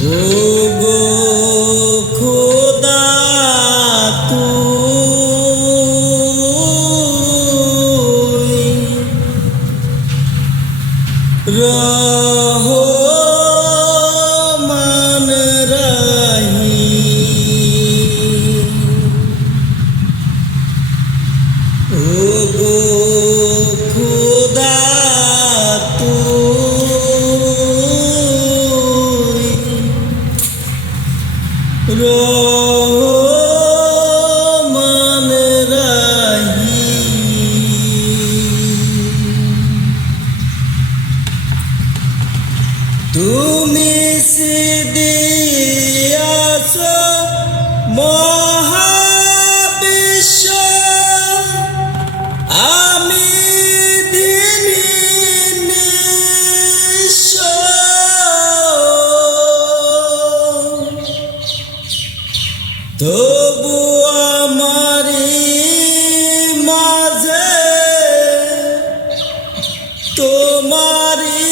ও গো খোদা তুই রহমান রহিম। ও গো খোদা তুই রহমান রহিম। তুমি সিদিয়াছ মহাবিশ্ব, আমি দিনি নিঃস্ব। তবু আমারি মাঝে তোমারি